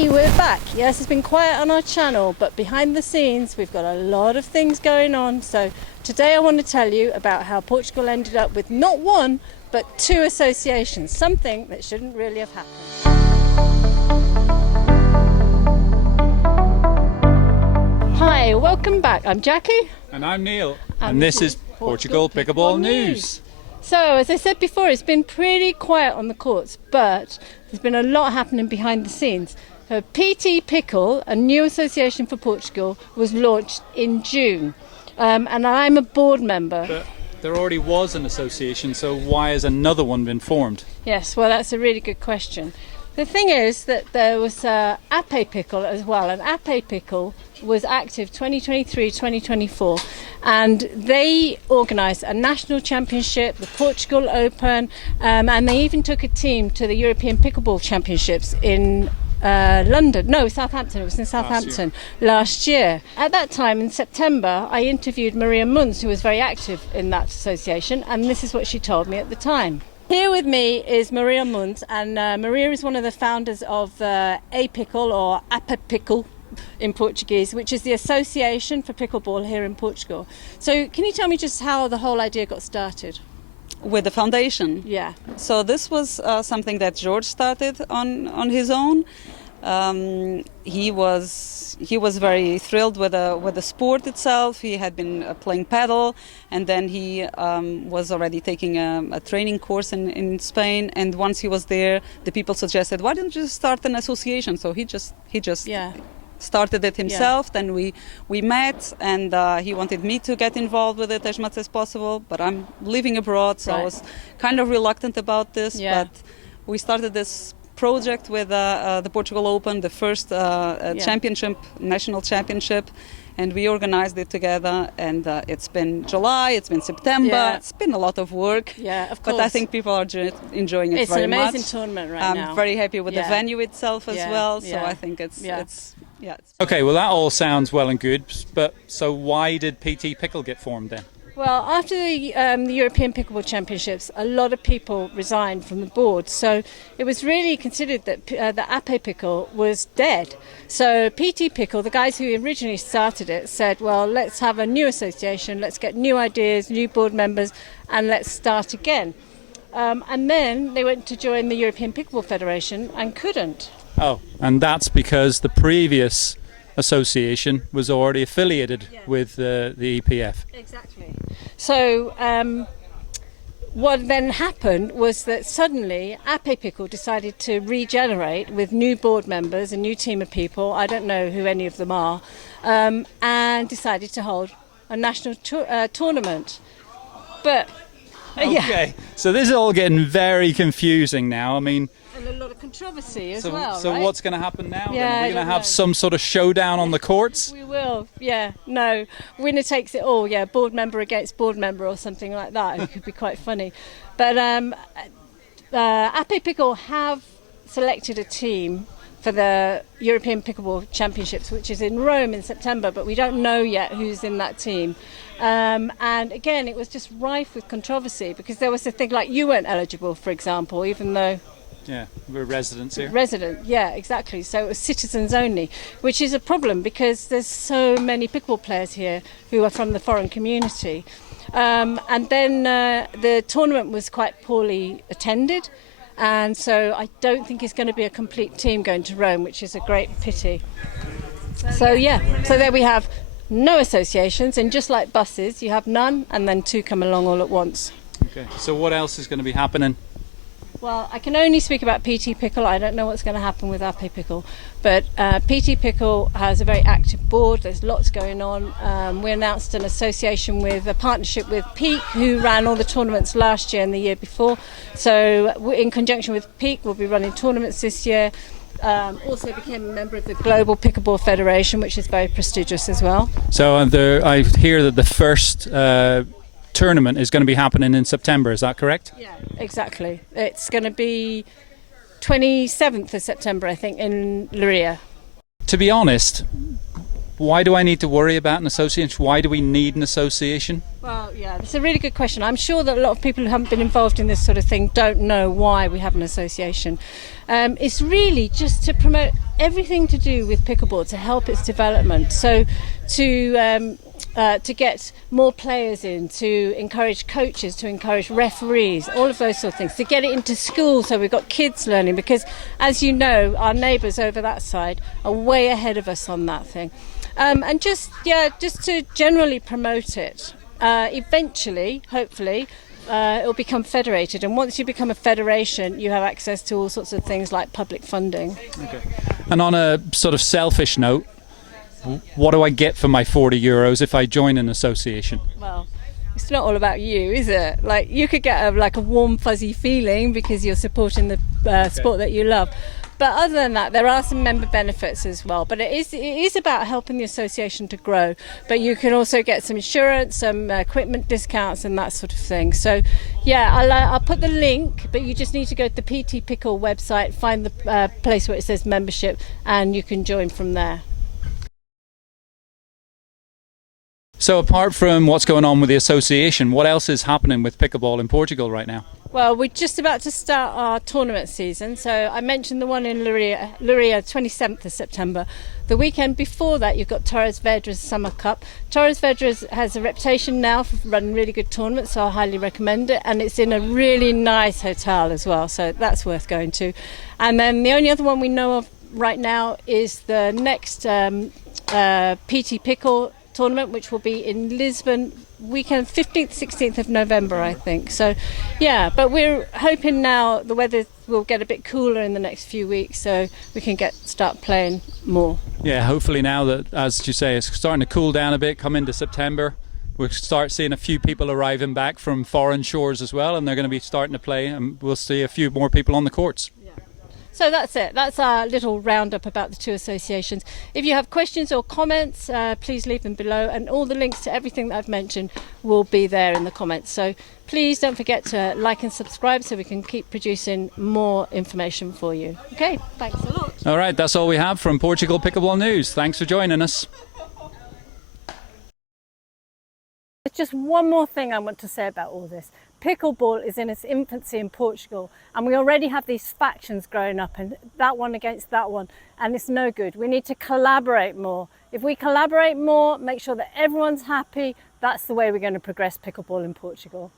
Hey, we're back. Yes, it's been quiet on our channel, but behind the scenes we've got a lot of things going on. So today I want to tell you about how Portugal ended up with not one, but two associations, something that shouldn't really have happened. Hi, welcome back. I'm Jackie. And I'm Neil. And this is Portugal Pickleball News. So, as I said before, it's been pretty quiet on the courts, but there's been a lot happening behind the scenes. So PTPickle, a new association for Portugal, was launched in June, and I'm a board member. But there already was an association, so why has another one been formed? Yes, well, that's a really good question. The thing is that there was APPickle as well, and APPickle was active 2023-2024, and they organised a national championship, the Portugal Open, and they even took a team to the European Pickleball Championships in Southampton. It was in Southampton last year. At that time, in September, I interviewed Maria Munz, who was very active in that association, and this is what she told me at the time. Here with me is Maria Munz, and Maria is one of the founders of APPickle, or APPickle in Portuguese, which is the Association for Pickleball here in Portugal. So can you tell me just how the whole idea got started? With the foundation? Yeah. So this was something that George started on his own. He was very thrilled with the sport itself. He had been playing paddle, and then he was already taking a training course in Spain. And once he was there, the people suggested, "Why don't you start an association?" So he just started it himself. Then we met, and he wanted me to get involved with it as much as possible. But I'm living abroad, so I was kind of reluctant about this. But we started this project with the Portugal Open, the first championship, national championship, and we organized it together. And it's been July, it's been September. It's been a lot of work. Yeah, of course. But I think people are enjoying it very much. It's an amazing tournament right now. I'm very happy with the venue itself as well. So I think it's Okay, well that all sounds well and good, but so why did PTPickle get formed then? Well, after the European Pickleball Championships, a lot of people resigned from the board. So it was really considered that the APPickle was dead. So PTPickle, the guys who originally started it, said, well, let's have a new association, let's get new ideas, new board members, and let's start again. And then they went to join the European Pickleball Federation and couldn't. Oh, and that's because the previous association was already affiliated with the EPF. Exactly. So what then happened was that suddenly APPickle decided to regenerate with new board members, a new team of people, I don't know who any of them are, and decided to hold a national tournament. But Okay, so this is all getting very confusing now. I mean, and a lot of controversy as well. So right? what's going to happen now? Yeah, then? Are we going to have some sort of showdown on the courts? We will. Yeah. No. Winner takes it all. Yeah. Board member against board member or something like that. It could be quite funny. But APPickle have selected a team for the European Pickleball Championships, which is in Rome in September, but we don't know yet who's in that team. And again, it was just rife with controversy because there was a thing like you weren't eligible, for example, even though... Yeah, we're residents here. Resident, yeah, exactly. So it was citizens only, which is a problem because there's so many pickleball players here who are from the foreign community. And then the tournament was quite poorly attended, and so I don't think it's going to be a complete team going to Rome, which is a great pity. So there we have no associations, and just like buses, you have none, and then two come along all at once. Okay, so what else is going to be happening? Well, I can only speak about PTPickle. I don't know what's going to happen with APPickle, but PTPickle has a very active board. There's lots going on. We announced an association with a partnership with Peak, who ran all the tournaments last year and the year before. So in conjunction with Peak, we'll be running tournaments this year. Also became a member of the Global Pickleball Federation, which is very prestigious as well. So I hear that the first tournament is going to be happening in September, is that correct? Yeah, exactly. It's going to be 27th of September, I think, in Leiria. To be honest, why do I need to worry about an association? Why do we need an association? Well, yeah, that's a really good question. I'm sure that a lot of people who haven't been involved in this sort of thing don't know why we have an association. It's really just to promote everything to do with pickleball to help its development. So to get more players in, to encourage coaches, to encourage referees, all of those sort of things, to get it into school so we've got kids learning, because as you know, our neighbours over that side are way ahead of us on that thing. And just to generally promote it. Eventually, hopefully, it'll become federated, and once you become a federation you have access to all sorts of things like public funding. Okay. And on a sort of selfish note, what do I get for my €40 if I join an association? Well, it's not all about you, is it? Like, you could get a warm fuzzy feeling because you're supporting the sport that you love. But other than that, there are some member benefits as well. But it is about helping the association to grow. But you can also get some insurance, some equipment discounts and that sort of thing. So, yeah, I'll put the link, but you just need to go to the PTPickle website, find the place where it says membership, and you can join from there. So apart from what's going on with the association, what else is happening with pickleball in Portugal right now? Well, we're just about to start our tournament season. So I mentioned the one in Luria, 27th of September. The weekend before that, you've got Torres Vedras Summer Cup. Torres Vedras has a reputation now for running really good tournaments, so I highly recommend it. And it's in a really nice hotel as well, so that's worth going to. And then the only other one we know of right now is the next PTPickle tournament, which will be in Lisbon weekend 15th 16th of November, I think. So yeah, but we're hoping now the weather will get a bit cooler in the next few weeks so we can start playing more. Yeah, hopefully now that, as you say, it's starting to cool down a bit, come into September, we'll start seeing a few people arriving back from foreign shores as well, and they're going to be starting to play, and we'll see a few more people on the courts. So that's it. That's our little roundup about the two associations. If you have questions or comments, please leave them below, and all the links to everything that I've mentioned will be there in the comments. So please don't forget to like and subscribe so we can keep producing more information for you. Okay, thanks a lot. All right, that's all we have from Portugal Pickleball News. Thanks for joining us. There's just one more thing I want to say about all this. Pickleball is in its infancy in Portugal, and we already have these factions growing up, and that one against that one, and it's no good. We need to collaborate more. If we collaborate more, make sure that everyone's happy, that's the way we're going to progress pickleball in Portugal.